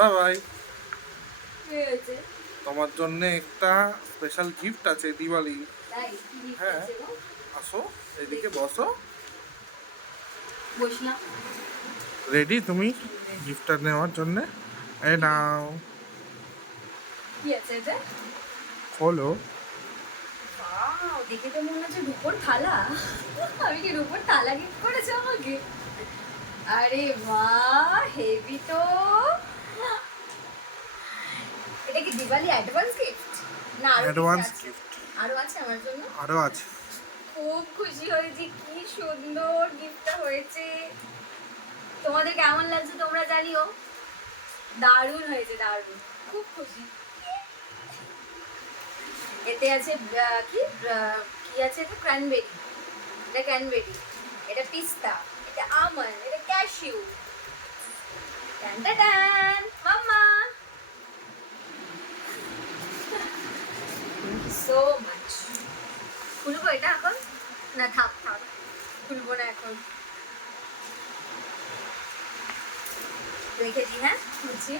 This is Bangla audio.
Bye bye. ঠিক আছে। তোমার জন্য একটা স্পেশাল গিফট আছে দিওয়ালি। তাই কি gift হ্যাঁ, আছে গো? আসো এদিকে দেখি। বসো। বসলাম। রেডি তুমি গিফটটা নেওয়ার জন্য? এই নাও, কি আছে এটা? খোলো। ওয়াও, দেখে তো মনে হচ্ছে রূপোর থালা। আমি কি রূপোর থালা গিফট করেছো আমাকে? আরে বাহ, হেভি তো। এটা কি দিওয়ালি অ্যাডভান্স গিফট? না আরো কিছু অ্যাডভান্স আছে? গিফট আরো আছে আমার জন্য? আরও আছে। খুব খুশি হয়েছি, কি সুন্দর গিফটটা হয়েছে। তোমাদের কেমন লাগছে তোমরা জানিও। দারুণ হয়েছে, দারুণ, খুব খুশি। এতে আছে কি আছে? এটা ক্র্যানবেরি, এটা ক্র্যানবেরি, এটা পিস্তা, এটা আমন্ড, এটা ক্যাশিউ। টান টান টান, মাম্মা, থ্যাংক ইউ সো মাচ। খুলবো এটা এখন? না থাক থাক, খুলবো না এখন, রেখে দিই। হ্যাঁ, খুলছি।